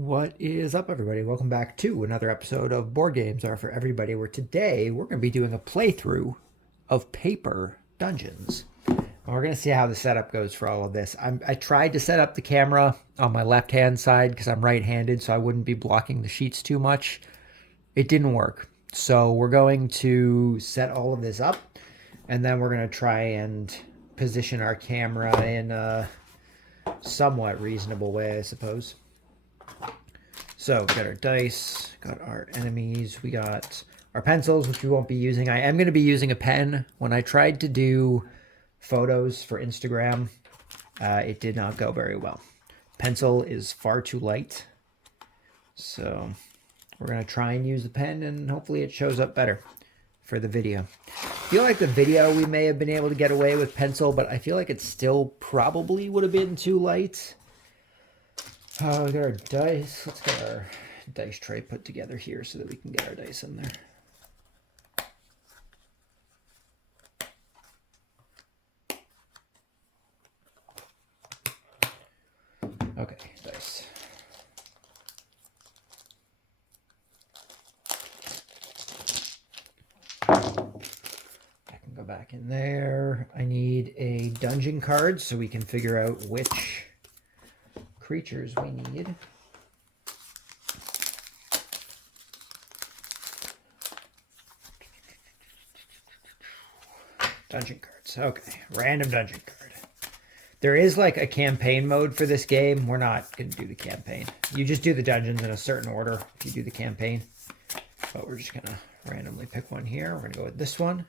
What is up, everybody? Welcome back to another episode of Board Games Are for Everybody, where today we're going to be doing a playthrough of Paper Dungeons. And we're going to see how the setup goes for all of this. I tried to set up the camera on my left-hand side because I'm right-handed, so I wouldn't be blocking the sheets too much. It didn't work. So we're going to set all of this up, and then we're going to try and position our camera in a somewhat reasonable way, I suppose. So we got our dice, got our enemies, we got our pencils, which we won't be using. I am going to be using a pen. When I tried to do photos for Instagram, it did not go very well. Pencil is far too light. So we're going to try and use the pen, and hopefully it shows up better for the video. I feel like the video we may have been able to get away with pencil, but I feel like it still probably would have been too light. We got our dice. Let's get our dice tray put together here so that we can get our dice in there. Okay, dice. I can go back in there. I need a dungeon card so we can figure out which creatures we need. Dungeon cards. Okay, random dungeon card. There is like a campaign mode for this game. We're not going to do the campaign. You just do the dungeons in a certain order if you do the campaign. But we're just going to randomly pick one here. We're going to go with this one.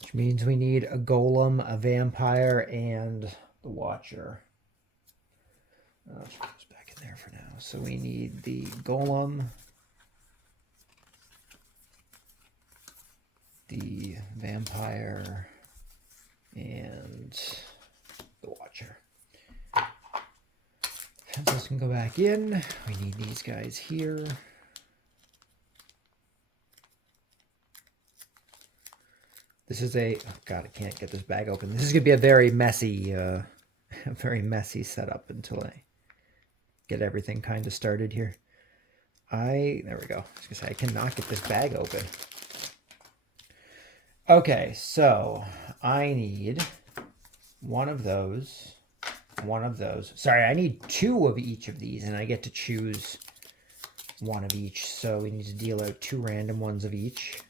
Which means we need a golem, a vampire, and the watcher. Let's put this back in there for now. So we need the golem, the vampire, and the watcher. Pencils can go back in. We need these guys here. This is a, oh God, I can't get this bag open. This is gonna be a very messy setup until I get everything kind of started here. There we go. I was gonna say, I cannot get this bag open. Okay, so I need one of those. Sorry, I need two of each of these, and I get to choose one of each. So we need to deal out two random ones of each.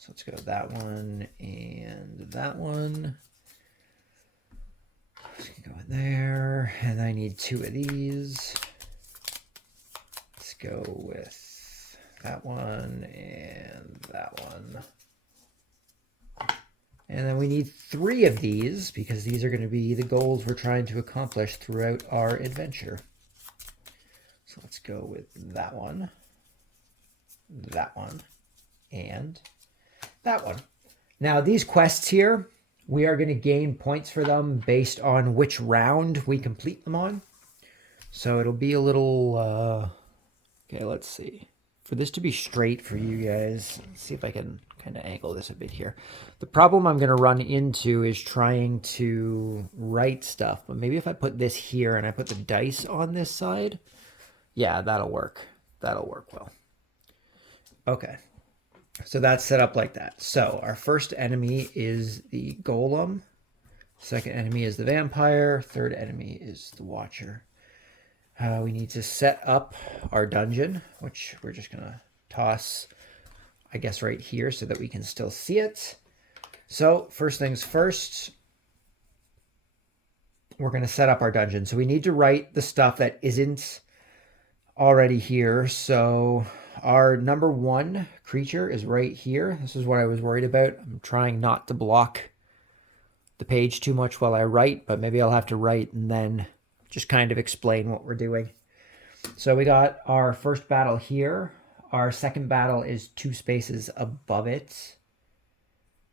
So let's go that one and that one. Let's go in there, and I need two of these. Let's go with that one and that one. And then we need three of these because these are going to be the goals we're trying to accomplish throughout our adventure. So let's go with that one, and that one. Now these quests here, we are going to gain points for them based on which round we complete them on. So it'll be a little, okay, let's see. For this to be straight for you guys, let's see if I can kind of angle this a bit here. The problem I'm going to run into is trying to write stuff, but maybe if I put this here and I put the dice on this side, yeah, that'll work. That'll work well. Okay, so that's set up like that. So our first enemy is the golem. Second enemy is the vampire. Third enemy is the watcher. We need to set up our dungeon, which we're just going to toss, I guess, right here so that we can still see it. So first things first, we're going to set up our dungeon. So we need to write the stuff that isn't already here. So our number one creature is right here. This is what I was worried about. I'm trying not to block the page too much while I write, but maybe I'll have to write and then just kind of explain what we're doing. So we got our first battle here. Our second battle is 2 spaces above it,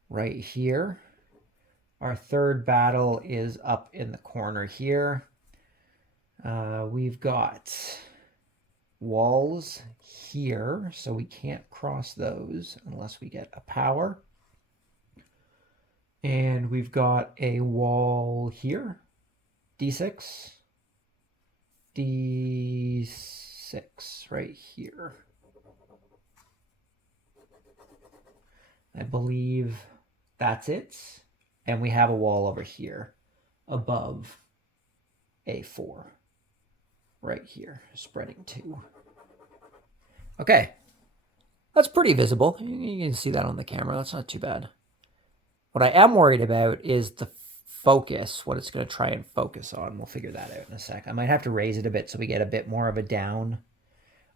right here. Our third battle is up in the corner here. We've got walls here, so we can't cross those unless we get a power. And we've got a wall here. D6. D6 right here. I believe that's it. And we have a wall over here above A4 right here, spreading 2. Okay. That's pretty visible. You can see that on the camera. That's not too bad. What I am worried about is the focus, what it's going to try and focus on. We'll figure that out in a sec. I might have to raise it a bit so we get a bit more of a down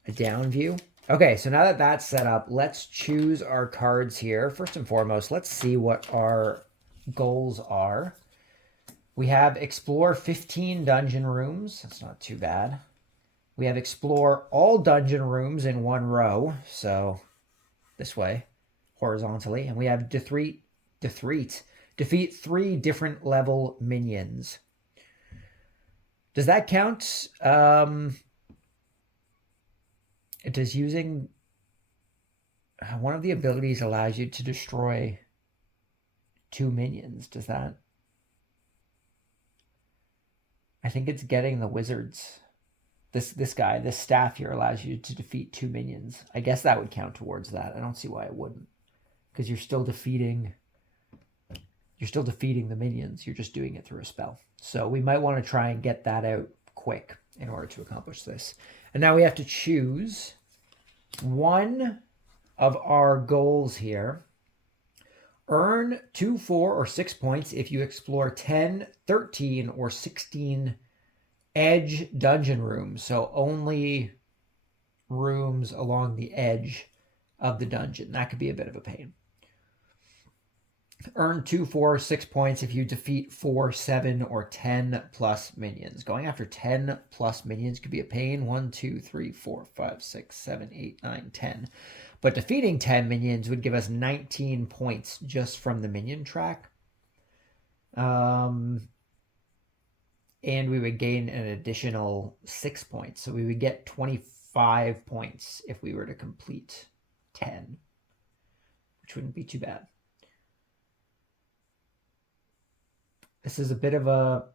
view. Okay, so now that that's set up, let's choose our cards here. First and foremost, let's see what our goals are. We have explore 15 dungeon rooms. That's not too bad. We have explore all dungeon rooms in one row. So this way, horizontally. And we have defeat 3 different level minions. Does that count? It is using one of the abilities allows you to destroy 2 minions. Does that? I think it's getting the wizards. This guy, this staff here allows you to defeat 2 minions. I guess that would count towards that. I don't see why it wouldn't. Because you're still defeating the minions. You're just doing it through a spell. So we might want to try and get that out quick in order to accomplish this. And now we have to choose one of our goals here. Earn 2, 4, or 6 points if you explore 10, 13, or 16 edge dungeon rooms. So only rooms along the edge of the dungeon. That could be a bit of a pain. Earn 2, 4, 6 points if you defeat 4, 7, or 10 plus minions. Going after 10 plus minions could be a pain. 1, 2, 3, 4, 5, 6, 7, 8, 9, 10. But defeating 10 minions would give us 19 points just from the minion track. And we would gain an additional 6 points. So we would get 25 points if we were to complete 10, which wouldn't be too bad. This is a bit of a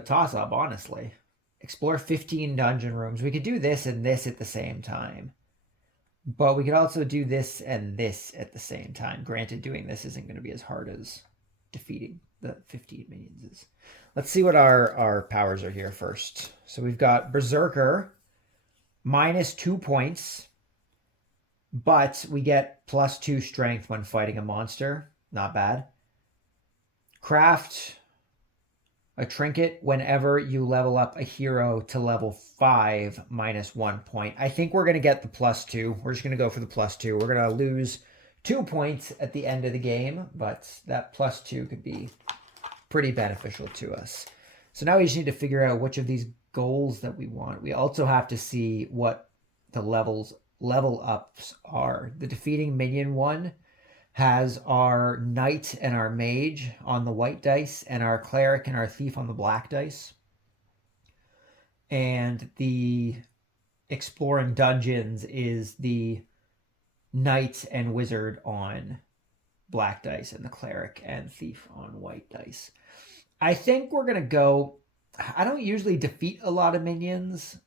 toss-up, honestly. Explore 15 dungeon rooms. We could do this and this at the same time. But we could also do this and this at the same time. Granted, doing this isn't going to be as hard as defeating the 15 minions is. Let's see what our powers are here first. So we've got Berserker, -2 points, but we get +2 strength when fighting a monster. Not bad. Craft a trinket whenever you level up a hero to level 5, -1 point. I think we're going to get the +2. We're just going to go for the +2. We're going to lose 2 points at the end of the game, but that +2 could be pretty beneficial to us. So now we just need to figure out which of these goals that we want. We also have to see what the level ups are. The defeating minion one has our knight and our mage on the white dice and our cleric and our thief on the black dice. And the exploring dungeons is the knight and wizard on black dice and the cleric and thief on white dice. I think we're going to go... I don't usually defeat a lot of minions.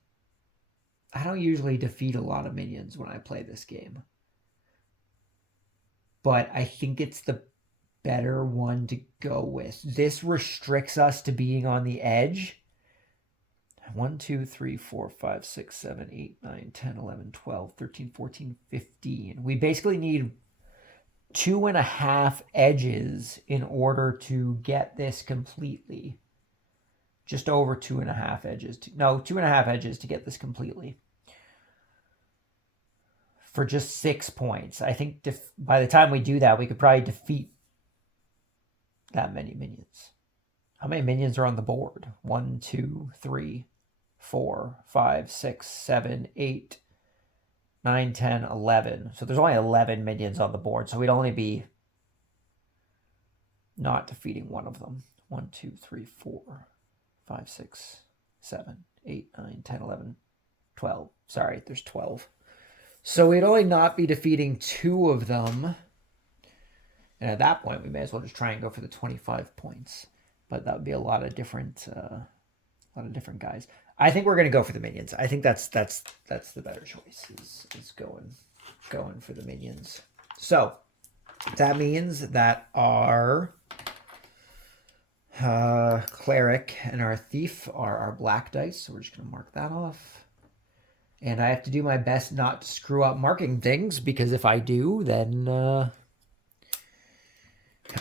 when I play this game. But I think it's the better one to go with. This restricts us to being on the edge. 1, 2, 3, 4, 5, 6, 7, 8, 9, 10, 11, 12, 13, 14, 15. We basically need 2.5 edges in order to get this completely. Just over 2.5 edges. 2.5 edges to get this completely. For just 6 points. I think by the time we do that, we could probably defeat that many minions. How many minions are on the board? 1, 2, 3, 4, 5, 6, 7, 8, 9, 10, 11. So there's only 11 minions on the board. So we'd only be not defeating one of them. 1, 2, 3, 4, 5, 6, 7, 8, 9, 10, 11, 12. Sorry, there's 12. So we'd only not be defeating 2 of them. And at that point, we may as well just try and go for the 25 points. but that would be a lot of different guys. I think we're gonna go for the minions. I think that's the better choice. Is going for the minions. So that means that our cleric and our thief are our black dice. So we're just gonna mark that off. And I have to do my best not to screw up marking things, because if I do, then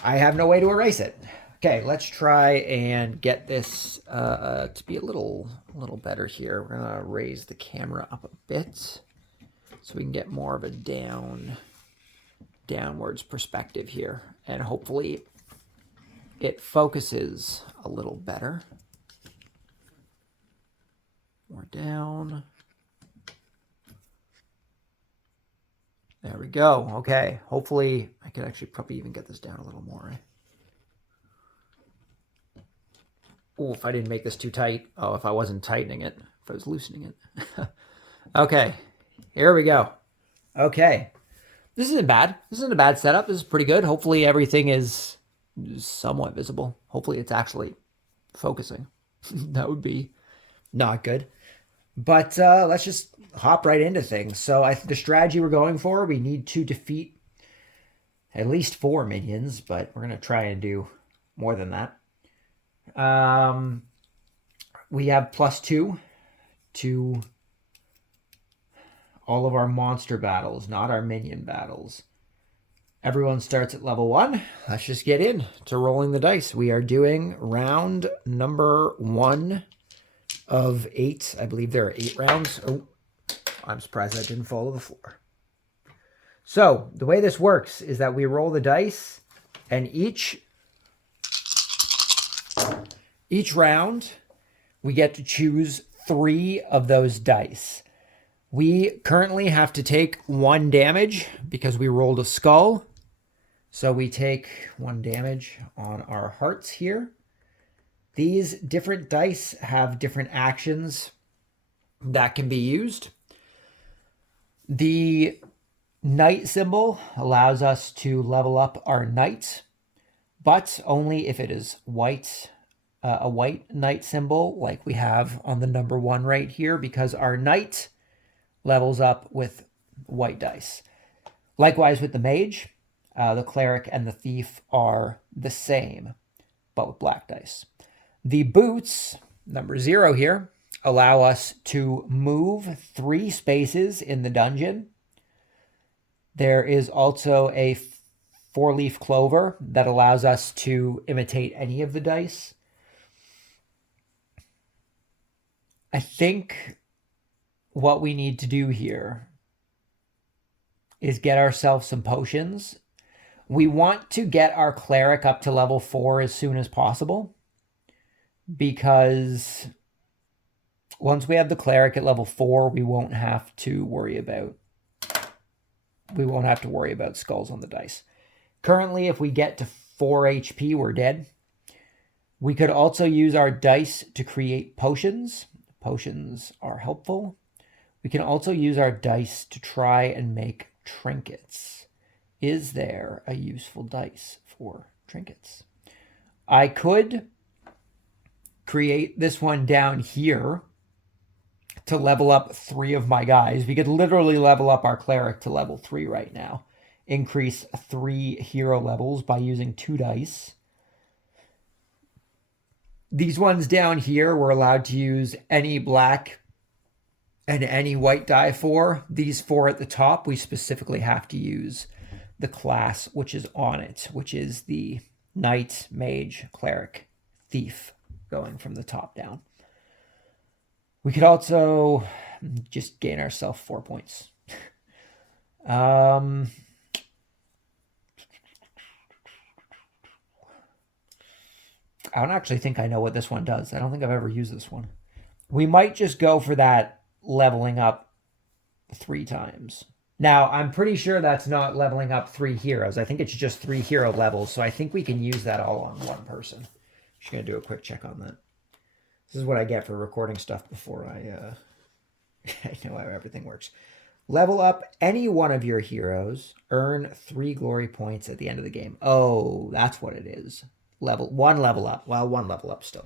I have no way to erase it. Okay, let's try and get this to be a little better here. We're gonna raise the camera up a bit so we can get more of a downwards perspective here, and hopefully it focuses a little better. More down. There we go. Okay, hopefully I could actually probably even get this down a little more, right? Oh, if I didn't make this too tight. Oh, if I wasn't tightening it, if I was loosening it. Okay, here we go. Okay, this isn't bad. This isn't a bad setup. This is pretty good. Hopefully everything is somewhat visible. Hopefully it's actually focusing. That would be not good. But let's just hop right into things. So the strategy we're going for, we need to defeat at least 4 minions, but we're going to try and do more than that. We have +2 to all of our monster battles, not our minion battles. Everyone starts at level 1. Let's just get in to rolling the dice. We are doing round number 1 of 8. I believe there are 8 rounds. Oh, I'm surprised I didn't fall to the floor. So the way this works is that we roll the dice, and each round we get to choose 3 of those dice. We currently have to take 1 damage because we rolled a skull. So we take 1 damage on our hearts here. These different dice have different actions that can be used. The knight symbol allows us to level up our knight, but only if it is white, a white knight symbol like we have on the number 1 right here, because our knight levels up with white dice. Likewise with the mage, the cleric and the thief are the same, but with black dice. The boots, number 0 here, allow us to move 3 spaces in the dungeon. There is also a 4-leaf clover that allows us to imitate any of the dice. I think what we need to do here is get ourselves some potions. We want to get our cleric up to level 4 as soon as possible, because once we have the cleric at level 4, we won't have to worry about skulls on the dice. Currently, if we get to 4 HP, we're dead. We could also use our dice to create potions. Potions are helpful. We can also use our dice to try and make trinkets. Is there a useful dice for trinkets? I could create this one down here to level up 3 of my guys. We could literally level up our cleric to level 3 right now. Increase 3 hero levels by using 2 dice. These ones down here, we're allowed to use any black and any white die for. These 4 at the top, we specifically have to use the class which is on it, which is the knight, mage, cleric, thief, going from the top down. We could also just gain ourselves 4 points. I don't actually think I know what this one does. I don't think I've ever used this one. We might just go for that leveling up 3 times. Now, I'm pretty sure that's not leveling up 3 heroes. I think it's just 3 hero levels, so I think we can use that all on 1 person. Just going to do a quick check on that. This is what I get for recording stuff before I know how everything works. Level up any one of your heroes. Earn 3 glory points at the end of the game. Oh, that's what it is. one level up. Well, one level up still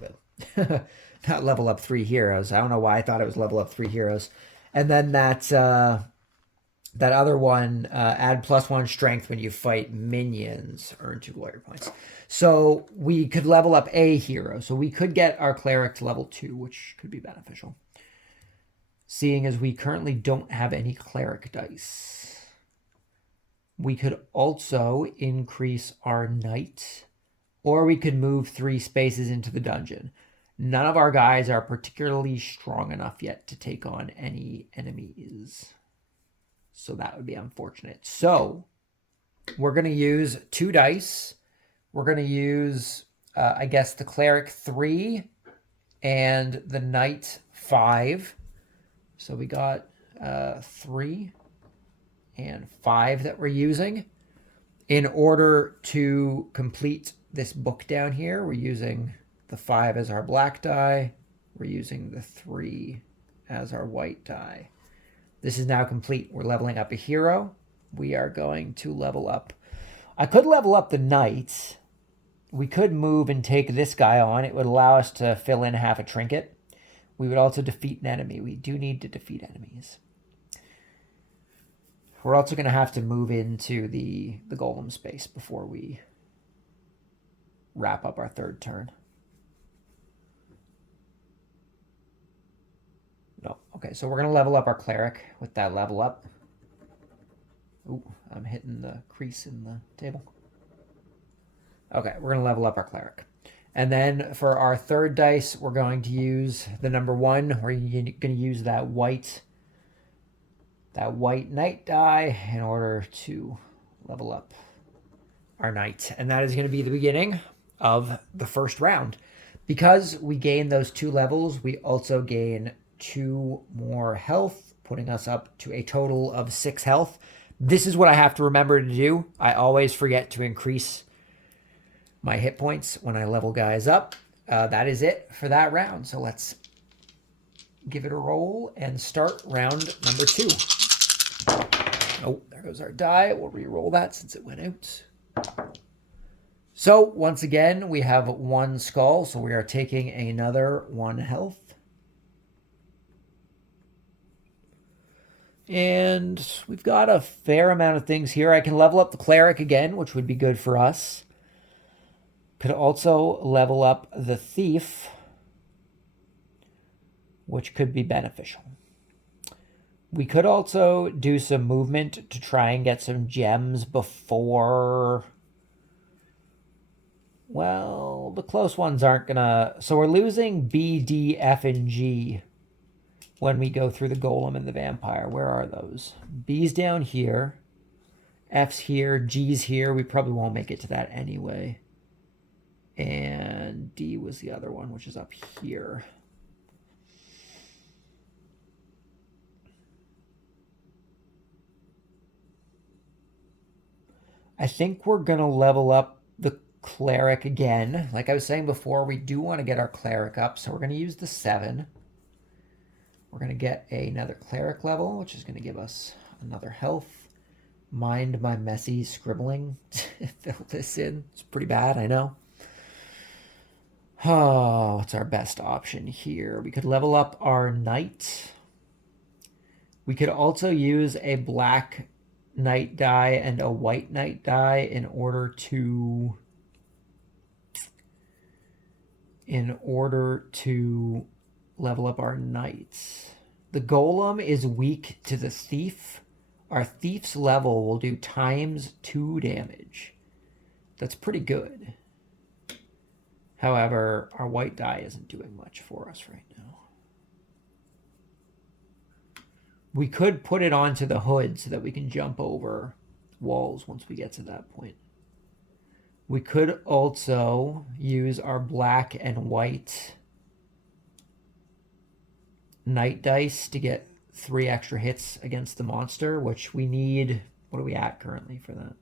good. Not level up 3 heroes. I don't know why I thought it was level up 3 heroes. And then that other one, add +1 strength when you fight minions, earn 2 glory points. So we could level up a hero. So we could get our cleric to level 2, which could be beneficial. Seeing as we currently don't have any cleric dice. We could also increase our knight, or we could move 3 spaces into the dungeon. None of our guys are particularly strong enough yet to take on any enemies. So that would be unfortunate. So we're going to use 2 dice. We're going to use, I guess, the cleric 3 and the knight 5. So we got 3 and 5 that we're using. In order to complete this book down here, we're using the 5 as our black die. We're using the 3 as our white die. This is now complete. We're leveling up a hero. We are going to level up. I could level up the knight. We could move and take this guy on. It would allow us to fill in half a trinket. We would also defeat an enemy. We do need to defeat enemies. We're also going to have to move into the golem space before we wrap up our 3rd turn. No. Okay, so we're going to level up our cleric with that level up. Ooh, I'm hitting the crease in the table. Okay, we're going to level up our cleric. And then for our 3rd dice, we're going to use the number 1. We're going to use that white knight die in order to level up our knight. And that is going to be the beginning of the 1st round. Because we gain those 2 levels, we also gain 2 more health, putting us up to a total of 6 health. This is what I have to remember to do. I always forget to increase my hit points when I level guys up. That is it for that round. So let's give it a roll and start round number 2. Oh, there goes our die. We'll re-roll that since it went out. So once again, we have 1 skull. So we are taking another 1 health. And we've got a fair amount of things here. I can level up the cleric again, which would be good for us. Could also level up the thief, which could be beneficial. We could also do some movement to try and get some gems before... Well, the close ones aren't gonna... So we're losing B, D, F, and G when we go through the golem and the vampire. Where are those? B's down here. F's here. G's here. We probably won't make it to that anyway. And D was the other one, which is up here. I think we're going to level up the cleric again. Like I was saying before, we do want to get our cleric up, so we're going to use the 7. We're going to get another cleric level, which is going to give us another health. Mind my messy scribbling to fill this in. It's pretty bad, I know. Oh, what's our best option here? We could level up our knight. We could also use a black knight die and a white knight die in order to level up our knights. The golem is weak to the thief. Our thief's level will do ×2 damage. That's pretty good. However, our white die isn't doing much for us right now. We could put it onto the hood so that we can jump over walls once we get to that point. We could also use our black and white knight dice to get 3 extra hits against the monster, which we need. What are we at currently for that?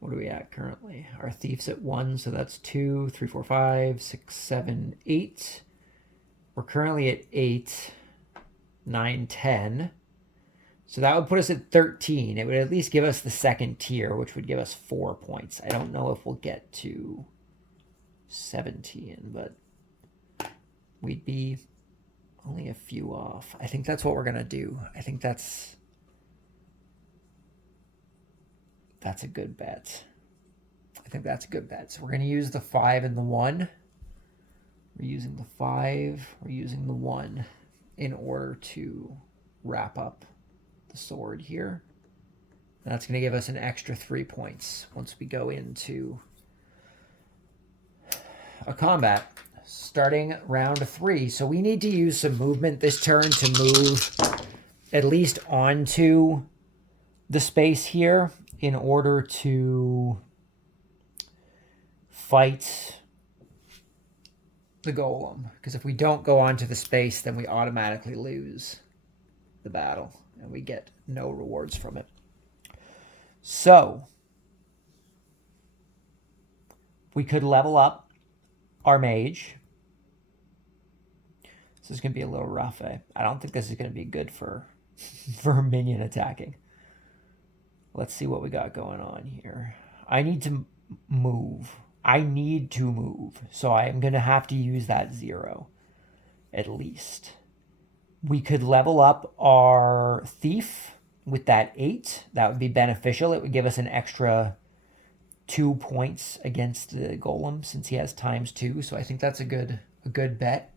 What are we at currently? Our thief's at 1, so that's 2, 3, 4, 5, 6, 7, 8. We're currently at 8. 9, 10. So that would put us at 13. It would at least give us the second tier, which would give us 4 points. I don't know if we'll get to 17, but we'd be only a few off. I think that's what we're going to do. I think that's a good bet. I think that's a good bet. So we're going to use the 5 and the 1. We're using the 5. We're using the 1 in order to wrap up the sword here. That's going to give us an extra 3 points once we go into a combat. Starting round 3. So we need to use some movement this turn to move at least onto the space here in order to fight the golem. Because if we don't go onto the space, then we automatically lose the battle and we get no rewards from it. So we could level up our mage. This is going to be a little rough, eh? I don't think this is going to be good for minion attacking. Let's see what we got going on here. I need to move. So I am going to have to use that 0 at least. We could level up our thief with that 8. That would be beneficial. It would give us an extra 2 points against the golem since he has ×2. So I think that's a good bet.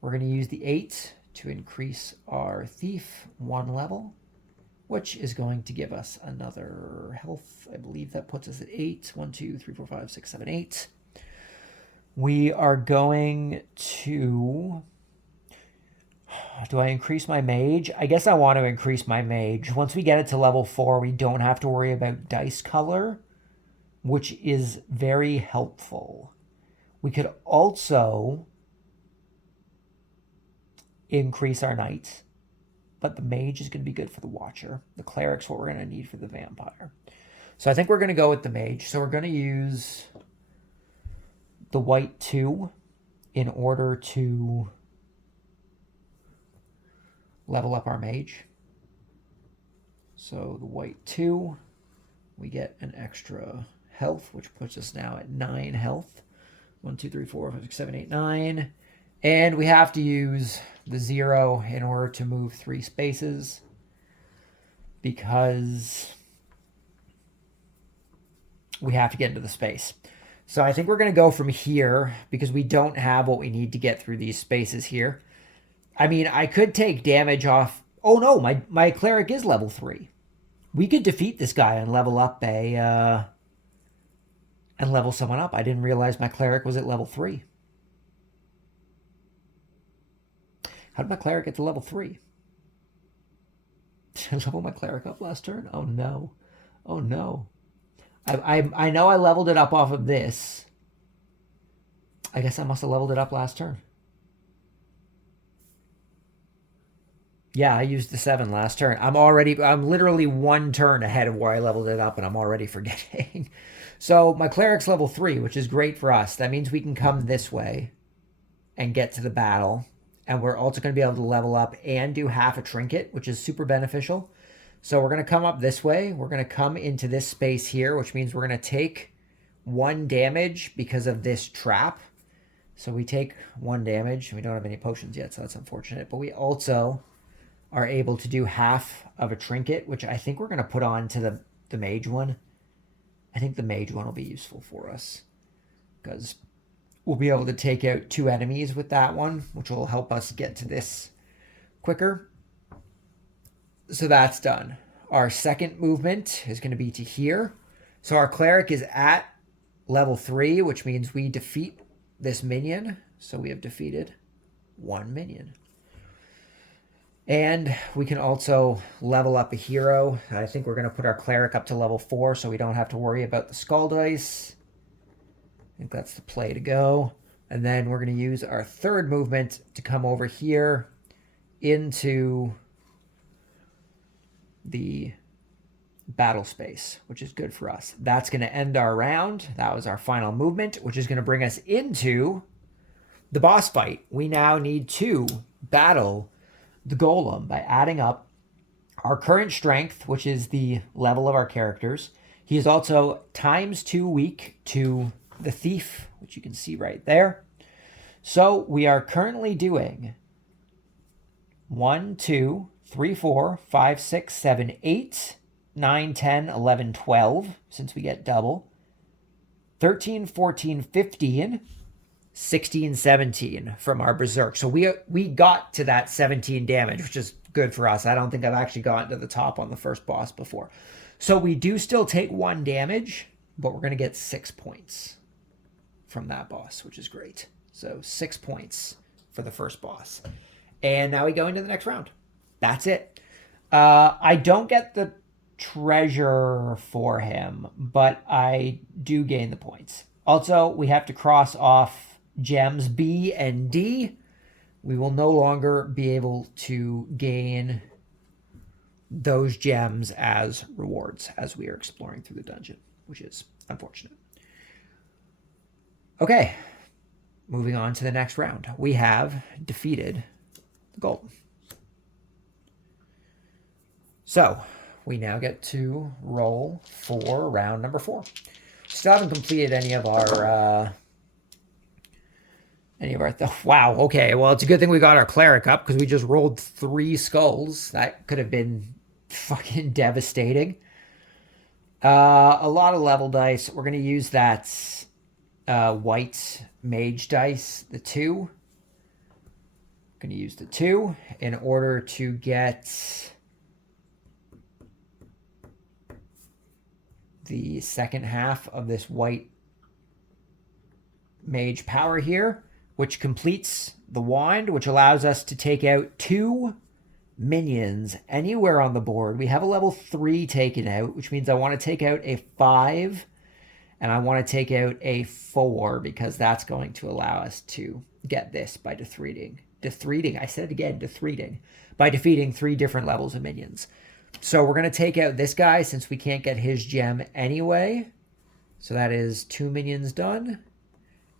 We're going to use the 8 to increase our thief 1 level, which is going to give us another health. I believe that puts us at 8. 1, 2, 3, 4, 5, 6, 7, 8. We are going to... Do I increase my mage? I guess I want to increase my mage. Once we get it to level 4, we don't have to worry about dice color, which is very helpful. We could also increase our knight, but the mage is going to be good for the watcher. The cleric's what we're going to need for the vampire. So I think we're going to go with the mage. So we're going to use the white 2 in order to level up our mage. So the white 2, we get an extra health, which puts us now at 9 health. 1, 2, 3, 4, 5, 6, 7, 8, 9. And we have to use the 0 in order to move 3 spaces because we have to get into the space. So I think we're going to go from here because we don't have what we need to get through these spaces here. I mean, I could take damage off. Oh no, my cleric is level 3. We could defeat this guy and level up and level someone up. I didn't realize my cleric was at level 3. How did my cleric get to level 3? Did I level my cleric up last turn? Oh no. Oh no. I know I leveled it up off of this. I guess I must have leveled it up last turn. Yeah, I used the 7 last turn. I'm literally 1 turn ahead of where I leveled it up and I'm already forgetting. So my cleric's level 3, which is great for us. That means we can come this way and get to the battle. And we're also going to be able to level up and do half a trinket, which is super beneficial. So we're going to come up this way. We're going to come into this space here, which means we're going to take 1 damage because of this trap. So we take 1 damage. We don't have any potions yet, so that's unfortunate. But we also are able to do half of a trinket, which I think we're going to put on to the mage one. I think the mage one will be useful for us because we'll be able to take out 2 enemies with that one, which will help us get to this quicker. So that's done. Our second movement is going to be to here. So our cleric is at level 3, which means we defeat this minion. So we have defeated 1 minion. And we can also level up a hero. I think we're going to put our cleric up to level 4 so we don't have to worry about the skull dice. I think that's the play to go. And then we're going to use our third movement to come over here into the battle space, which is good for us. That's going to end our round. That was our final movement, which is going to bring us into the boss fight. We now need to battle the golem by adding up our current strength, which is the level of our characters. He is also ×2 weak to the thief, which you can see right there. So we are currently doing 1, 2, 3, 4, 5, 6, 7, 8, 9, 10, 11, 12, since we get double. 13, 14, 15, 16, 17 from our Berserk. So we got to that 17 damage, which is good for us. I don't think I've actually gotten to the top on the first boss before. So we do still take 1 damage, but we're going to get 6 points from that boss, which is great. So 6 points for the first boss. And now we go into the next round. That's it. I don't get the treasure for him, but I do gain the points. Also, we have to cross off gems B and D. We will no longer be able to gain those gems as rewards as we are exploring through the dungeon, which is unfortunate. Okay, moving on to the next round. We have defeated the golem. So we now get to roll for round number 4. Still haven't completed any of our wow, okay, well, it's a good thing we got our cleric up because we just rolled 3 skulls. That could have been fucking devastating. A lot of level dice. We're going to use that white mage dice, the 2. Going to use the 2 in order to get the second half of this white mage power here, which completes the wand, which allows us to take out 2 minions anywhere on the board. We have a level 3 taken out, which means I want to take out a 5 and I want to take out a 4 because that's going to allow us to get this by defeating, I said it again, by defeating 3 different levels of minions. So we're going to take out this guy since we can't get his gem anyway. So that is 2 minions done.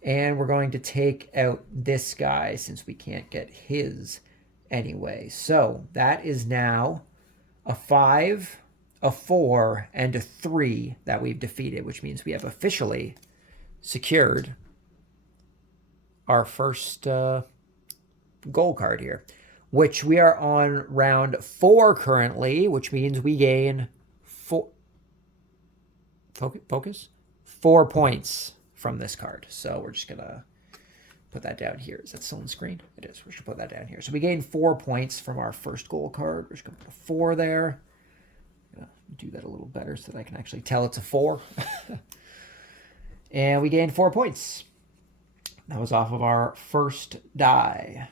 And we're going to take out this guy since we can't get his anyway. So that is now a 5, a 4, and a 3 that we've defeated, which means we have officially secured our first goal card here, which we are on round 4 currently, which means we gain 4 points from this card. So we're just gonna put that down here. Is that still on the screen? It is. We should put that down here. So we gain 4 points from our first goal card. We're just gonna put a 4 there. I'm gonna do that a little better so that I can actually tell it's a 4. And we gained 4 points. That was off of our first die.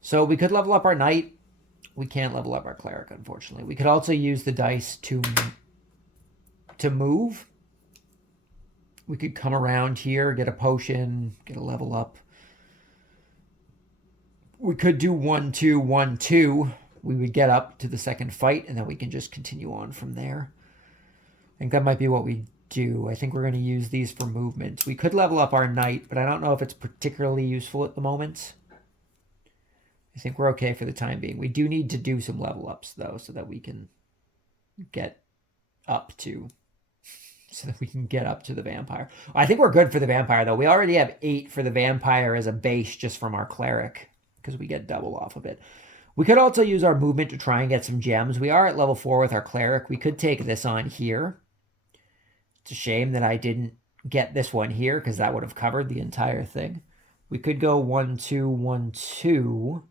So we could level up our knight. We can't level up our cleric, unfortunately. We could also use the dice to move. We could come around here, get a potion, get a level up. We could do 1, 2, 1, 2. We would get up to the second fight, and then we can just continue on from there. I think that might be what we do. I think we're going to use these for movement. We could level up our knight, but I don't know if it's particularly useful at the moment. I think we're okay for the time being. We do need to do some level ups, though, so that we can get up to the vampire. I think we're good for the vampire, though. We already have 8 for the vampire as a base just from our cleric because we get double off of it. We could also use our movement to try and get some gems. We are at level 4 with our cleric. We could take this on here. It's a shame that I didn't get this one here because that would have covered the entire thing. We could go 1, 2, 1, 2.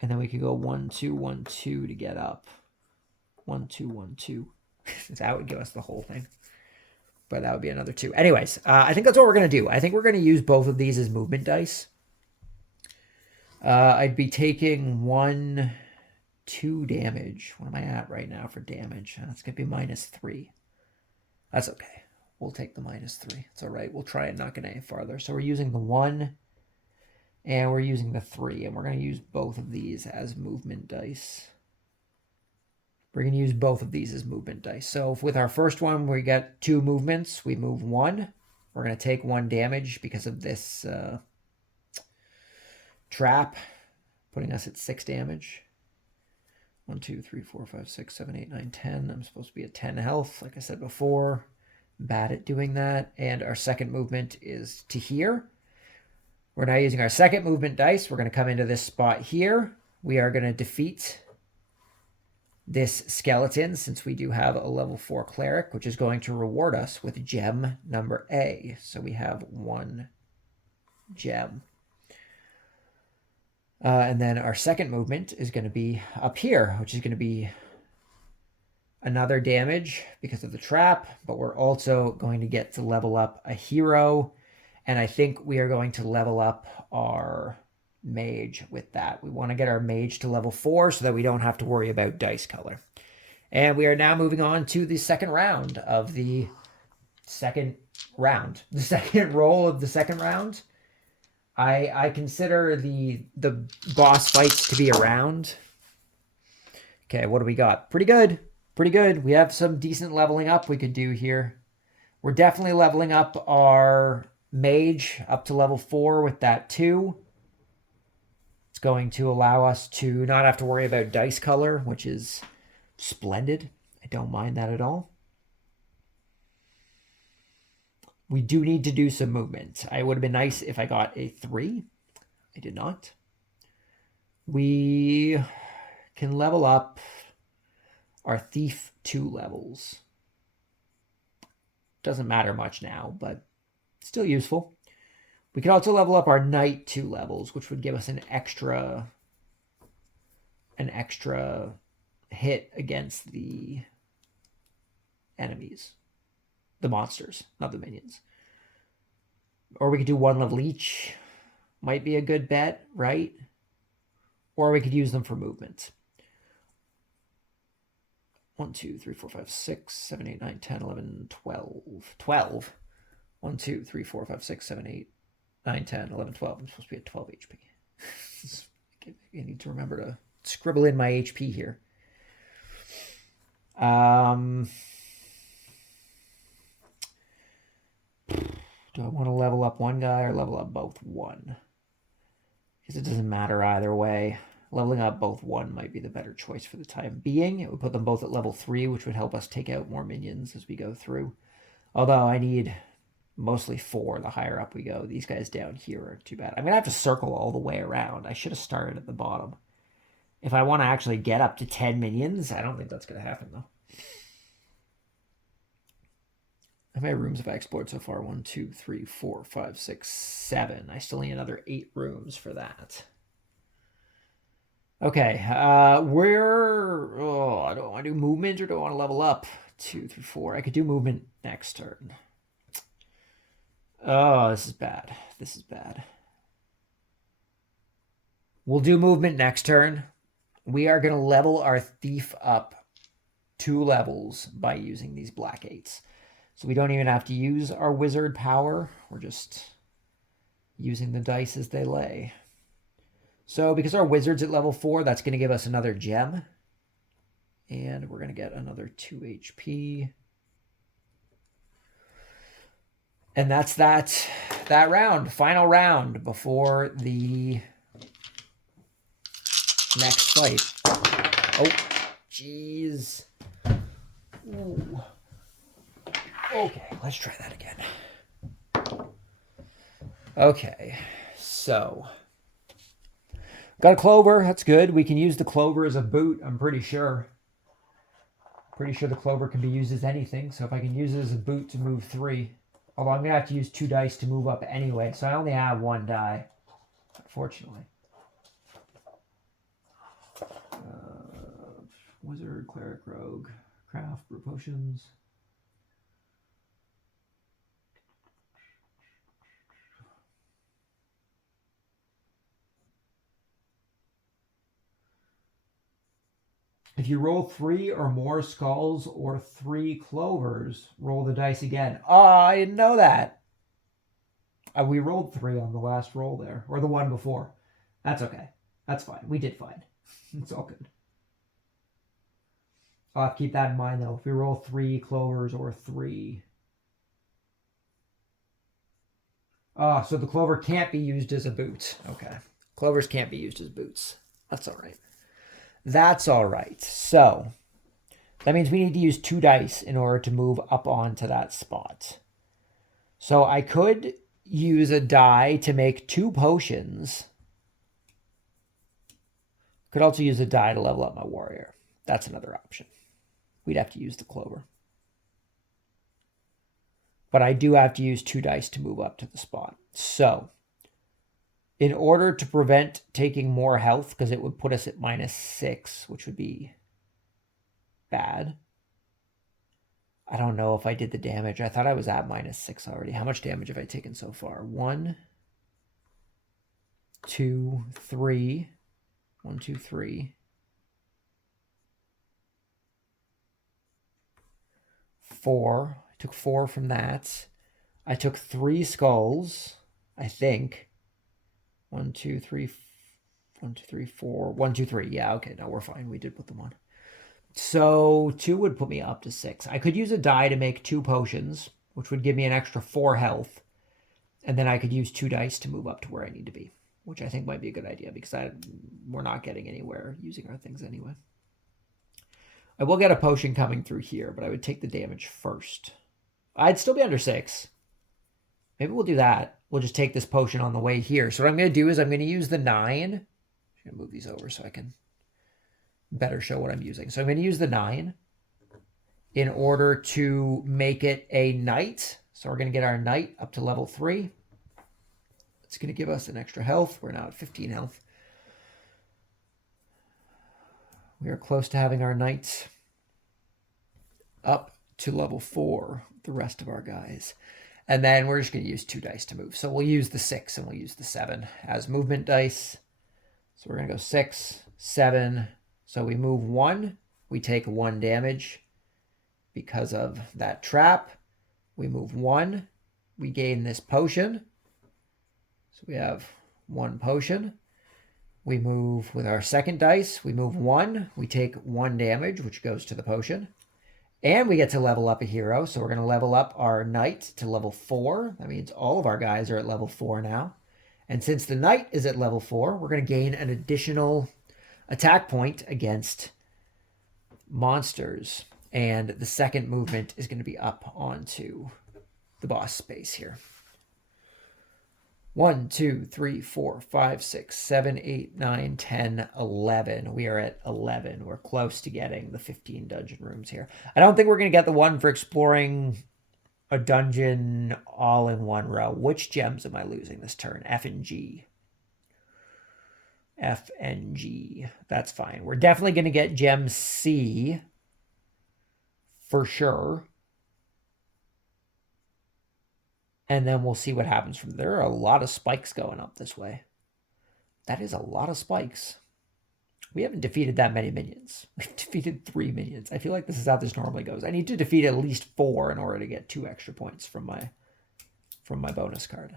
And then we could go 1, 2, 1, 2 to get up. 1, 2, 1, 2. That would give us the whole thing. But that would be another 2. Anyways, I think that's what we're going to do. I think we're going to use both of these as movement dice. I'd be taking 1, 2 damage. What am I at right now for damage? That's going to be -3. That's okay. We'll take the -3. It's all right. We'll try and knock it any farther. So we're using the 1 and we're using the 3. And we're going to use both of these as movement dice. We're going to use both of these as movement dice. So with our first one, we got 2 movements. We move 1. We're going to take 1 damage because of this trap. putting us at 6 damage. 1, 2, 3, 4, 5, 6, 7, 8, 9, 10. I'm supposed to be at 10 health, like I said before. Bad at doing that. And our second movement is to here. We're now using our second movement dice. We're going to come into this spot here. We are going to defeat this skeleton, since we do have a level 4 cleric, which is going to reward us with gem number A. So we have 1 gem. And then our second movement is going to be up here, which is going to be another damage because of the trap, but we're also going to get to level up a hero, and I think we are going to level up our mage with that. We want to get our mage to level 4 so that we don't have to worry about dice color. And we are now moving on to the second round of the second round. The second roll of the second round. I consider the boss fights to be a round. Okay, what do we got? Pretty good. Pretty good. We have some decent leveling up we could do here. We're definitely leveling up our mage up to level 4 with that 2. It's going to allow us to not have to worry about dice color, which is splendid. I don't mind that at all. We do need to do some movement. It would have been nice if I got a 3. I did not. We can level up our thief 2 levels. Doesn't matter much now, but still useful. We could also level up our knight 2 levels, which would give us an extra hit against the enemies. The monsters, not the minions. Or we could do 1 level each. Might be a good bet, right? Or we could use them for movement. 1, 2, 3, 4, 5, 6, 7, 8, 9, 10, 11, 12. 12. 1, 2, 3, 4, 5, 6, 7, 8, 9, 10, 11, 12. I'm supposed to be at 12 HP. I need to remember to scribble in my HP here. Do I want to level up one guy or level up both 1? Because it doesn't matter either way. Leveling up both 1 might be the better choice for the time being. It would put them both at level 3, which would help us take out more minions as we go through. Although I need mostly 4 the higher up we go. These guys down here are too bad. I'm going to have to circle all the way around. I should have started at the bottom. If I want to actually get up to 10 minions, I don't think that's going to happen, though. How many rooms have I explored so far? 1, 2, 3, 4, 5, 6, 7. I still need another 8 rooms for that. Okay, I don't want to do movement or do I want to level up? 2, 3, 4. I could do movement next turn. Oh, this is bad. This is bad. We'll do movement next turn. We are going to level our thief up 2 levels by using these black 8s. So we don't even have to use our wizard power. We're just using the dice as they lay. So because our wizard's at level 4, that's going to give us another gem. And we're going to get another 2 HP. And that's that round. Final round before the next fight. Oh, jeez. Ooh. Okay, let's try that again. Okay, so got a clover. That's good. We can use the clover as a boot, I'm pretty sure. Pretty sure the clover can be used as anything. So if I can use it as a boot to move 3. Although I'm going to have to use 2 dice to move up anyway. So I only have 1 die, unfortunately. Wizard, cleric, rogue, craft, brew potions. If you roll 3 or more skulls or 3 clovers, roll the dice again. Oh, I didn't know that. We rolled 3 on the last roll there, or the one before. That's okay. That's fine. We did fine. It's all good. I'll have to keep that in mind, though. If we roll 3 clovers or 3... Oh, so the clover can't be used as a boot. Okay. Clovers can't be used as boots. That's all right. That's all right. So that means we need to use 2 dice in order to move up onto that spot. So I could use a die to make 2 potions. Could also use a die to level up my warrior. That's another option. We'd have to use the clover. But I do have to use 2 dice to move up to the spot. So in order to prevent taking more health, because it would put us at -6, which would be bad. I don't know if I did the damage. I thought I was at -6 already. How much damage have I taken so far? 1, 2, 3. 1, 2, 3. 4. I took 4 from that. I took 3 skulls, I think. 1, 2, 3. 1, 2, 3, 4. 1, 2, 3. Yeah, okay. No, we're fine. We did put them on. So 2 would put me up to 6. I could use a die to make 2 potions, which would give me an extra 4 health. And then I could use 2 dice to move up to where I need to be, which I think might be a good idea because we're not getting anywhere using our things anyway. I will get a potion coming through here, but I would take the damage first. I'd still be under 6. Maybe we'll do that. We'll just take this potion on the way here. So what I'm going to do is I'm going to use the 9. I'm going to move these over so I can better show what I'm using. So I'm going to use the 9 in order to make it a knight. So we're going to get our knight up to level 3. It's going to give us an extra health. We're now at 15 health. We are close to having our knights up to level 4, the rest of our guys. And then we're just going to use 2 dice to move. So we'll use the 6 and we'll use the 7 as movement dice. So we're going to go 6, 7. So we move 1. We take 1 damage because of that trap. We move 1. We gain this potion. So we have 1 potion. We move with our second dice. We move 1. We take 1 damage, which goes to the potion. And we get to level up a hero. So we're going to level up our knight to level 4. That means all of our guys are at level 4 now. And since the knight is at level 4, we're going to gain an additional attack point against monsters. And the second movement is going to be up onto the boss space here. 1, 2, 3, 4, 5, 6, 7, 8, 9, 10, 11. We are at 11. We're close to getting the 15 dungeon rooms here. I don't think we're going to get the one for exploring a dungeon all in one row. Which gems am I losing this turn? F and G. F and G. That's fine. We're definitely going to get gem C for sure. And then we'll see what happens from there. There are a lot of spikes going up this way. That is a lot of spikes. We haven't defeated that many minions. We've defeated 3 minions. I feel like this is how this normally goes. I need to defeat at least 4 in order to get 2 extra points from my bonus card.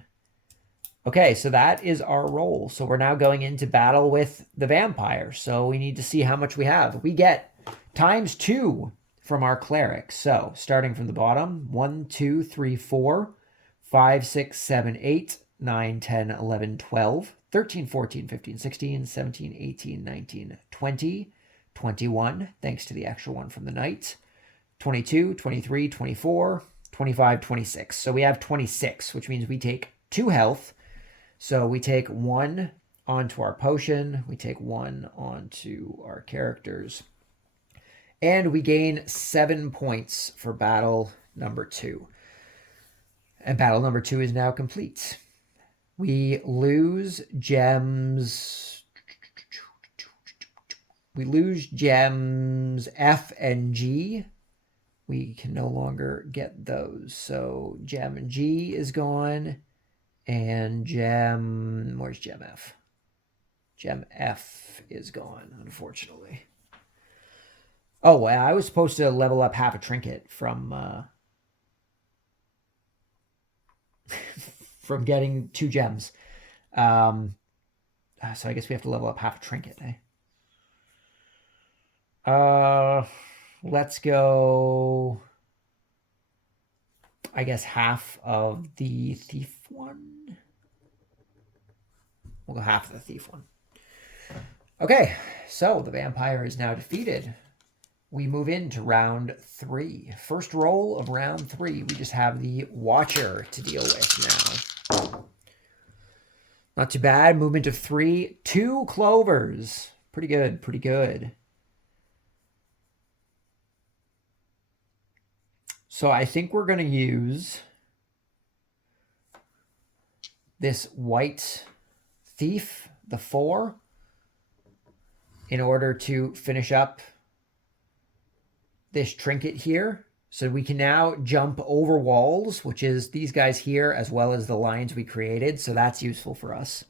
Okay, so that is our roll. So we're now going into battle with the vampire. So we need to see how much we have. We get ×2 from our cleric. So starting from the bottom, 1, 2, 3, 4, 5, 6, 7, 8, 9, 10, 11, 12, 13, 14, 15, 16, 17, 18, 19, 20, 21, thanks to the extra one from the knight, 22, 23, 24, 25, 26. So we have 26, which means we take 2 health. So we take 1 onto our potion. We take 1 onto our characters. And we gain 7 points for battle number 2. And battle number 2 is now complete. We lose gems. We lose gems F and G. We can no longer get those. So gem G is gone. And gem... Where's gem F? Gem F is gone, unfortunately. Oh, well, I was supposed to level up half a trinket from from getting 2 gems. So I guess we have to level up half a trinket, eh? Let's go, I guess, half of the thief one. We'll go half of the thief one. Okay, so the vampire is now defeated. We move into round 3. First roll of round 3. We just have the Watcher to deal with now. Not too bad. Movement of 3. 2 clovers. Pretty good, pretty good. So I think we're going to use this white thief, the 4, in order to finish up this trinket here. So we can now jump over walls, which is these guys here, as well as the lines we created. So that's useful for us.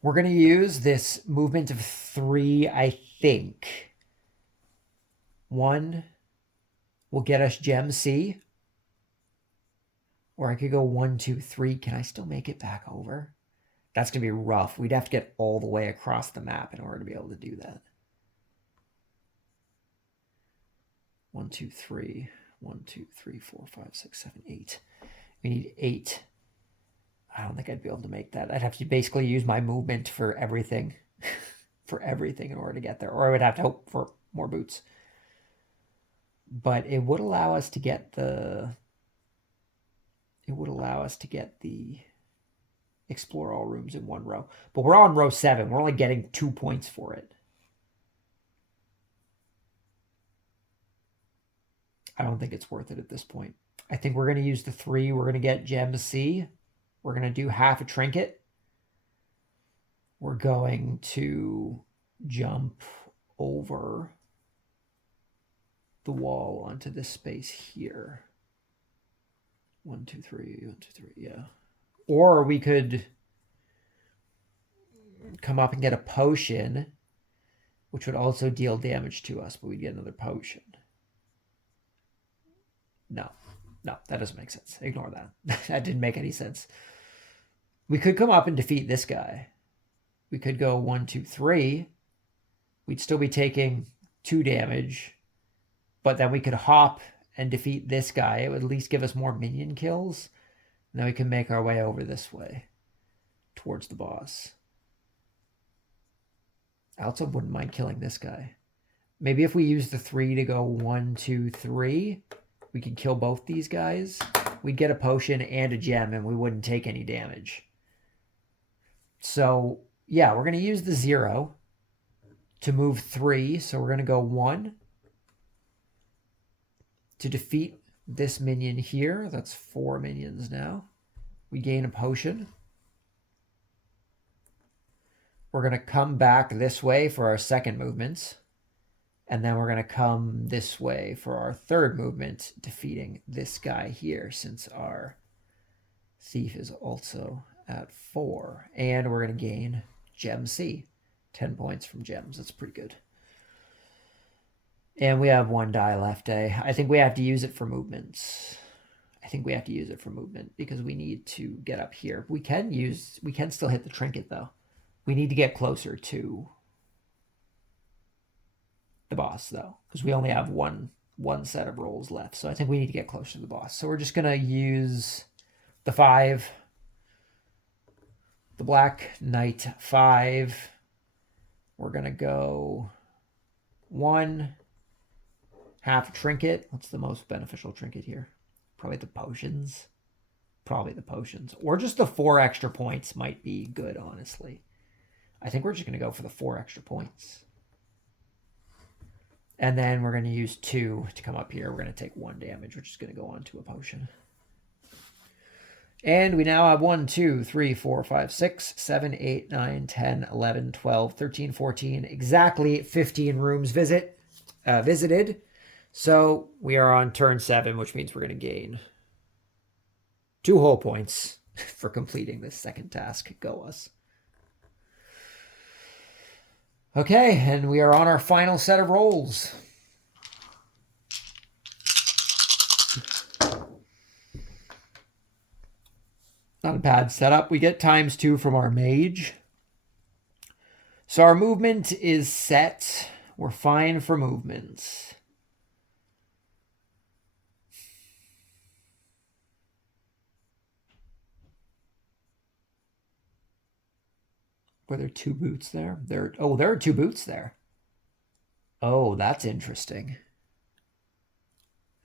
We're going to use this movement of 3, I think. 1 will get us gem C. Or I could go 1, 2, 3. Can I still make it back over? That's going to be rough. We'd have to get all the way across the map in order to be able to do that. 1, 2, 3. 1, 2, 3, 4, 5, 6, 7, 8. We need 8. I don't think I'd be able to make that. I'd have to basically use my movement for everything. For everything in order to get there. Or I would have to hope for more boots. But it would allow us to get the... It would allow us to get the explore all rooms in 1 row. But we're on row 7. We're only getting 2 points for it. I don't think it's worth it at this point. I think we're going to use the 3. We're going to get gem C. We're going to do half a trinket. We're going to jump over the wall onto this space here. 1, 2, 3, 1, 2, 3, yeah. Or we could come up and get a potion, which would also deal damage to us, but we'd get another potion. No, that doesn't make sense. Ignore that. That didn't make any sense. We could come up and defeat this guy. We could go 1, 2, 3. We'd still be taking 2 damage, but then we could hop and defeat this guy. It would at least give us more minion kills. And then we can make our way over this way towards the boss. I also wouldn't mind killing this guy. Maybe if we use the 3 to go 1, 2, 3, we could kill both these guys. We'd get a potion and a gem and we wouldn't take any damage. So yeah, we're going to use the 0 to move 3. So we're going to go 1 to defeat this minion here. That's 4 minions now. We gain a potion. We're going to come back this way for our second movement. And then we're going to come this way for our third movement, defeating this guy here, since our thief is also at 4. And we're going to gain gem C. 10 points from gems. That's pretty good. And we have 1 die left, eh? I think we have to use it for movements. I think we have to use it for movement because we need to get up here. We can still hit the trinket though. We need to get closer to the boss though, because we only have one set of rolls left. So I think we need to get closer to the boss. So we're just gonna use the 5, the Black Knight 5. We're gonna go 1. Half trinket. What's the most beneficial trinket here? Probably the potions. Probably the potions. Or just the 4 extra points might be good, honestly. I think we're just going to go for the 4 extra points. And then we're going to use 2 to come up here. We're going to take 1 damage, which is going to go on to a potion. And we now have 1, 2, 3, 4, 5, 6, 7, 8, 9, 10, 11, 12, 13, 14. Exactly 15 rooms visited. So we are on turn 7, which means we're going to gain 2 whole points for completing this second task. Go us. Okay, and we are on our final set of rolls. Not a bad setup. We get ×2 from our mage. So our movement is set. We're fine for movements. Were there 2 boots there? There are 2 boots there. Oh, that's interesting.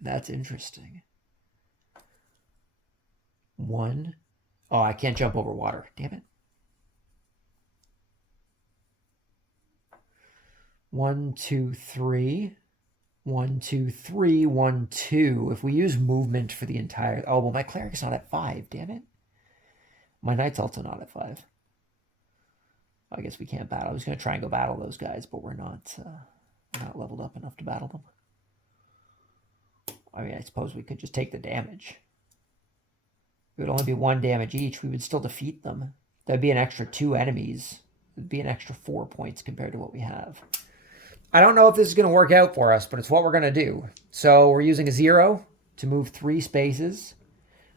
That's interesting. 1. Oh, I can't jump over water. Damn it. 1, 2, 3. 1, 2, 3, 1, 2. If we use movement for the entire... Oh, well, my cleric's not at 5. Damn it. My knight's also not at 5. I guess we can't battle. I was going to try and go battle those guys, but we're not leveled up enough to battle them. I mean, I suppose we could just take the damage. It would only be 1 damage each. We would still defeat them. That'd be an extra 2 enemies. It'd be an extra 4 points compared to what we have. I don't know if this is going to work out for us, but it's what we're going to do. So we're using a 0 to move 3 spaces.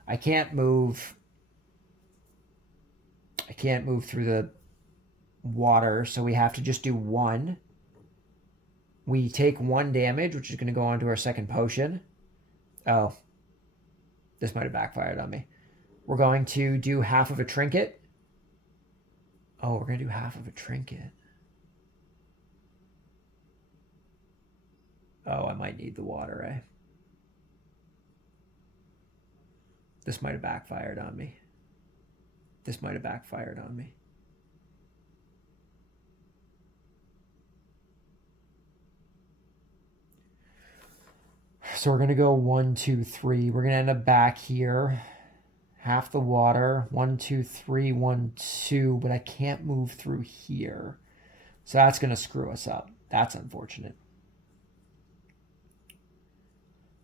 I can't move through the water, so we have to just do 1. We take 1 damage, which is going to go on to our second potion. Oh, this might have backfired on me. We're going to do half of a trinket. Oh, we're going to do half of a trinket. Oh, I might need the water, eh? This might have backfired on me. This might have backfired on me. So we're going to go 1, 2, 3. We're going to end up back here. Half the water. 1, 2, 3, 1, 2. But I can't move through here. So that's going to screw us up. That's unfortunate.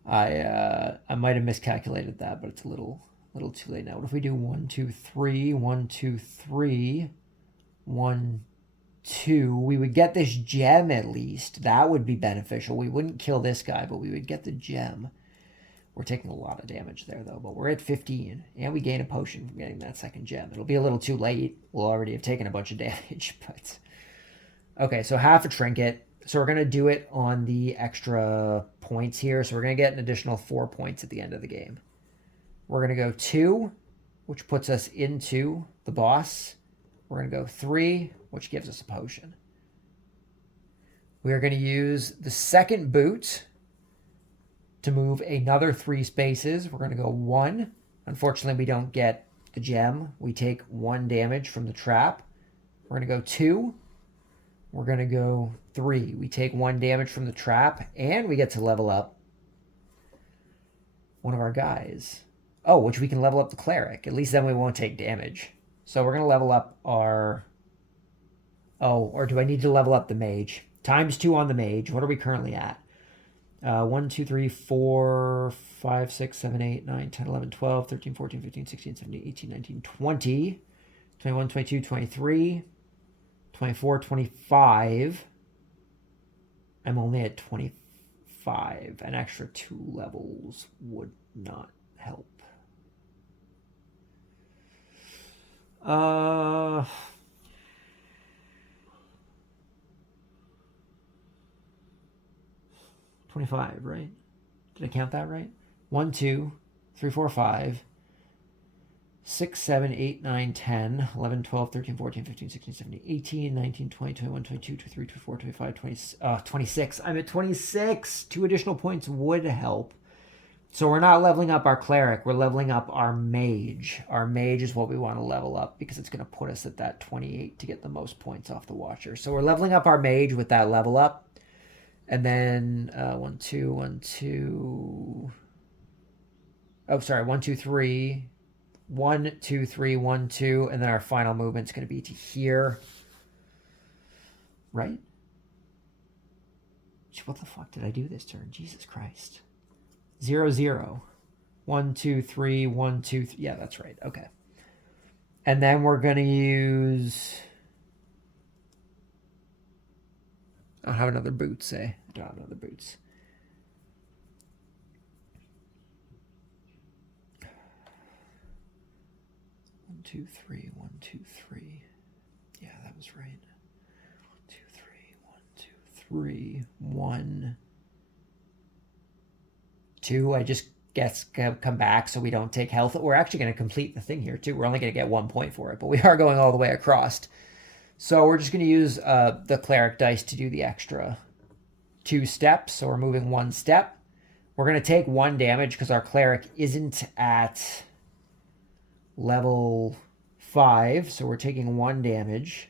I might have miscalculated that, but it's a little too late now. What if we do 1, 2, 3, 1, 2, 3, 1, 2? We would get this gem at least. That would be beneficial. We wouldn't kill this guy, but we would get the gem. We're taking a lot of damage there, though, but we're at 15, and we gain a potion from getting that second gem. It'll be a little too late. We'll already have taken a bunch of damage, but... Okay, so half a trinket. So we're going to do it on the extra points here. So we're going to get an additional 4 points at the end of the game. We're going to go 2, which puts us into the boss. We're going to go 3, which gives us a potion. We are going to use the second boot to move another 3 spaces. We're going to go 1. Unfortunately, we don't get the gem. We take 1 damage from the trap. We're going to go 2. We're going to go 3. We take 1 damage from the trap, and we get to level up one of our guys. Oh, which we can level up the cleric. At least then we won't take damage. So we're going to level up our... Oh, or do I need to level up the mage? ×2 on the mage. What are we currently at? 1, 2, 3, 4, 5, 6, 7, 8, 9, 10, 11, 12, 13, 14, 15, 16, 17, 18, 19, 20, 21, 22, 23... 24, 25. I'm only at 25. An extra 2 levels would not help. 25, right? Did I count that right? 1, 2, 3, 4, 5. 6, 7, 8, 9, 10, 11, 12, 13, 14, 15, 16, 17, 18, 19, 20, 21, 22, 23, 24, 25, 26. I'm at 26. 2 additional points would help. So we're not leveling up our cleric. We're leveling up our mage. Our mage is what we want to level up because it's going to put us at that 28 to get the most points off the watcher. So we're leveling up our mage with that level up. And then 1, 2, 1, 2. Oh, sorry. 1, 2, 3. 1, 2, 3, 1, 2, and then our final movement's going to be to here. Right? What the fuck did I do this turn? Jesus Christ. 0, 0. 1, 2, 3, 1, 2, 3. Yeah, that's right. Okay. And then we're going to use... I don't have another boots, eh? I don't have another boots. 1, 2, 3, 1, 2, 3. Yeah, that was right. 1, 2, 3, 1, 2, 3, 1, 2. I just guess come back so we don't take health. We're actually going to complete the thing here too. We're only going to get 1 point for it, but we are going all the way across. So we're just going to use the cleric dice to do the extra 2 steps. So we're moving 1 step. We're going to take 1 damage because our cleric isn't at level 5. So we're taking 1 damage.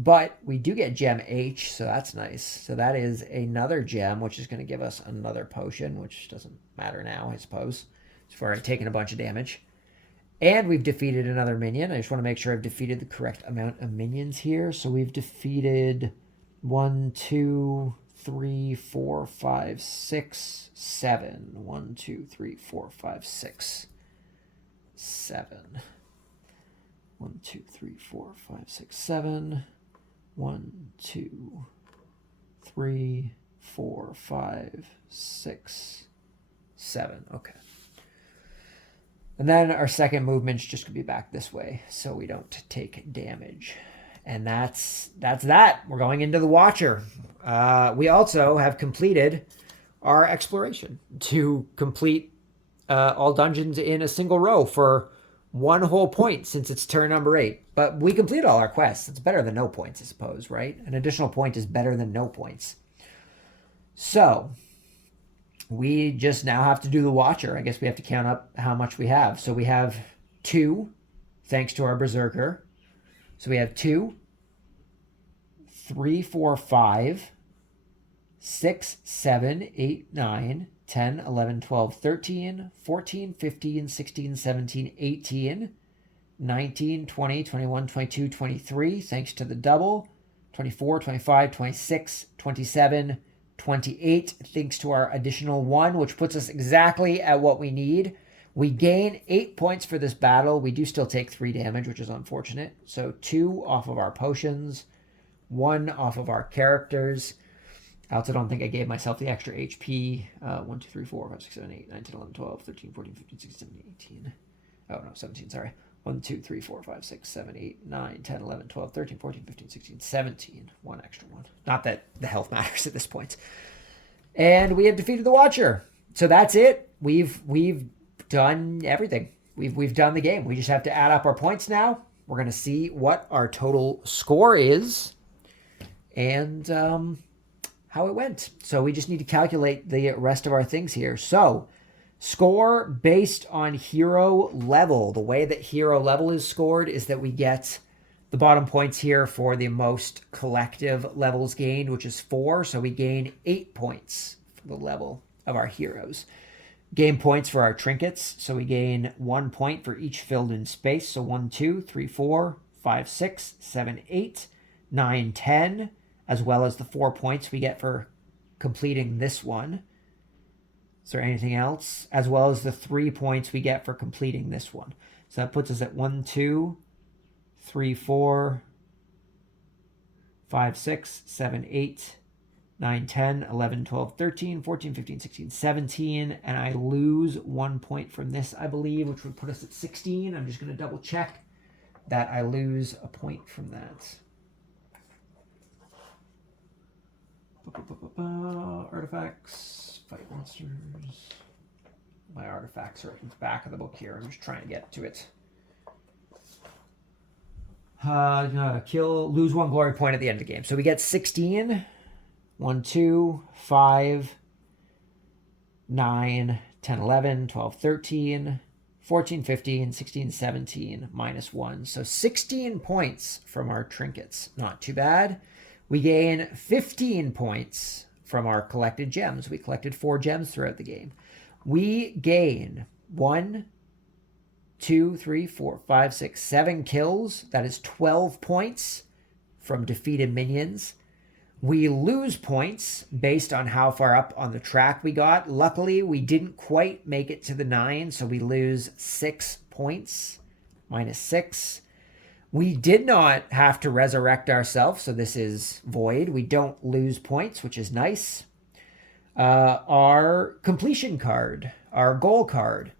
But we do get gem H, so that's nice. So that is another gem, which is going to give us another potion, which doesn't matter now, I suppose. It's for taking a bunch of damage. And we've defeated another minion. I just want to make sure I've defeated the correct amount of minions here. So we've defeated 1, 2, 3, 4, 5, 6, 7. 1, 2, 3, 4, 5, 6, 7. 1, 2, 3, 4, 5, 6, 7. 1, 2, 3, 4, 5, 6, 7. Okay. And then our second movement's just going to be back this way so we don't take damage. And that's that. We're going into the Watcher. We also have completed our exploration to complete all dungeons in a single row for 1 whole point since it's turn number 8. But we completed all our quests. It's better than no points, I suppose, right? An additional point is better than no points. So we just now have to do the Watcher. I guess we have to count up how much we have. So we have 2, thanks to our Berserker. So we have 2, 3, 4, 5, 6, 7, 8, 9, 10, 11, 12, 13, 14, 15, 16, 17, 18, 19, 20, 21, 22, 23, thanks to the double, 24, 25, 26, 27, 28, thanks to our additional 1, which puts us exactly at what we need. We gain 8 points for this battle. We do still take 3 damage, which is unfortunate. So 2 off of our potions, 1 off of our characters. I also don't think I gave myself the extra HP. 1, 2, 3, 4, 5, 6, 7, 8, 9, 10, 11, 12, 13, 14, 15, 16, 17, 18. Oh, no, 17, sorry. 1, 2, 3, 4, 5, 6, 7, 8, 9, 10, 11, 12, 13, 14, 15, 16, 17. 1 extra 1. Not that the health matters at this point. And we have defeated the Watcher. So that's it. We've done everything. We've done the game. We just have to add up our points now. We're going to see what our total score is. And how it went. So we just need to calculate the rest of our things here. So score based on hero level. The way that hero level is scored is that we get the bottom points here for the most collective levels gained, which is 4. So we gain 8 points for the level of our heroes. Gain points for our trinkets. So we gain 1 point for each filled in space. So 1, 2, 3, 4, 5, 6, 7, 8, 9, 10. As well as the 4 points we get for completing this one. Is there anything else? As well as the 3 points we get for completing this one. So that puts us at 1, 2, 3, 4, 5, 6, 7, 8, 9, 10, 11, 12, 13, 14, 15, 16, 17. And I lose 1 point from this, I believe, which would put us at 16. I'm just going to double check that I lose a point from that. Artifacts, fight monsters. My artifacts are at the back of the book here. I'm just trying to get to it. Lose 1 glory point at the end of the game. So we get 16. 1, 2, 5, 9, 10, 11, 12, 13, 14, 15, 16, 17, minus 1. So 16 points from our trinkets. Not too bad. We gain 15 points from our collected gems. We collected 4 gems throughout the game. We gain 1, 2, 3, 4, 5, 6, 7 kills. That is 12 points from defeated minions. We lose points based on how far up on the track we got. Luckily, we didn't quite make it to the 9, so we lose 6 points, minus 6. We did not have to resurrect ourselves, so this is void. We don't lose points, which is nice. Our completion card, our goal card.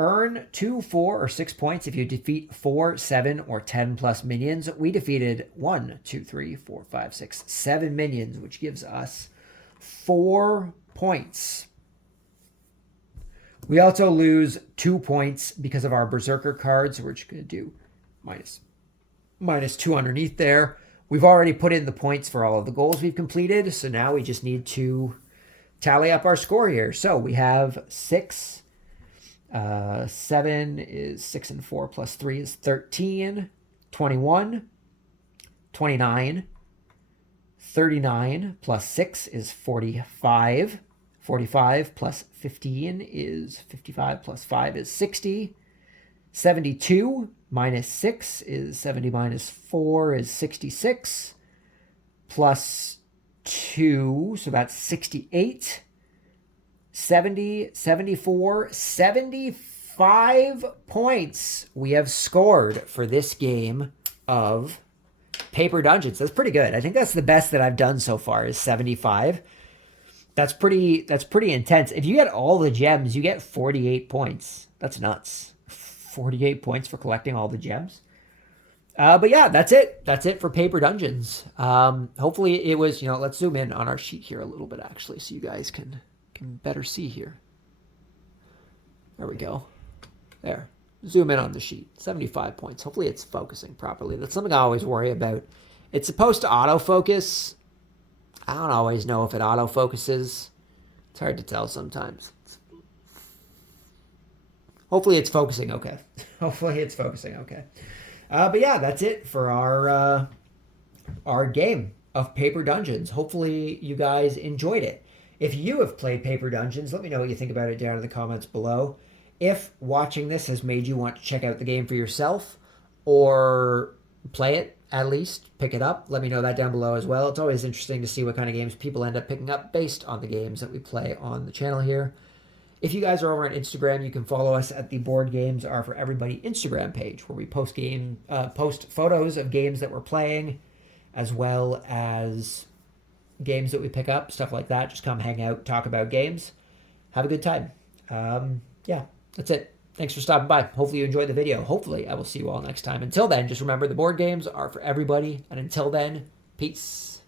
Earn 2, 4, or 6 points if you defeat 4, 7, or 10 plus minions. We defeated 1, 2, 3, 4, 5, 6, 7 minions, which gives us 4 points. We also lose 2 points because of our Berserker card, so we're just going to do minus minus 2 underneath there. We've already put in the points for all of the goals we've completed, so now we just need to tally up our score here. So we have 6. 7 is 6 and 4 plus 3 is 13. 21. 29. 39 plus 6 is 45. 45 plus 15 is 55 plus 5 is 60. 72 minus 6 is 70 minus 4 is 66. Plus 2, so that's 68. 70, 74, 75 points we have scored for this game of Paper Dungeons. That's pretty good. I think that's the best that I've done so far is 75. That's pretty intense. If you get all the gems, you get 48 points. That's nuts. 48 points for collecting all the gems. But yeah, that's it. That's it for Paper Dungeons. Hopefully it was, let's zoom in on our sheet here a little bit actually so you guys can better see here. There we go. There. Zoom in on the sheet. 75 points. Hopefully it's focusing properly. That's something I always worry about. It's supposed to autofocus. I don't always know if it autofocuses. It's hard to tell sometimes. Hopefully it's focusing okay. Hopefully it's focusing okay. But yeah, that's it for our game of Paper Dungeons. Hopefully you guys enjoyed it. If you have played Paper Dungeons, let me know what you think about it down in the comments below. If watching this has made you want to check out the game for yourself or play it, at least pick it up, let me know that down below as well. It's always interesting to see what kind of games people end up picking up based on the games that we play on the channel here. If you guys are over on Instagram, you can follow us at the Board Games Are For Everybody Instagram page, where we post photos of games that we're playing, as well as games that we pick up, stuff like that. Just come hang out, talk about games, have a good time. Yeah, that's it. Thanks for stopping by. Hopefully you enjoyed the video. Hopefully I will see you all next time. Until then, just remember the board games are for everybody. And until then, peace.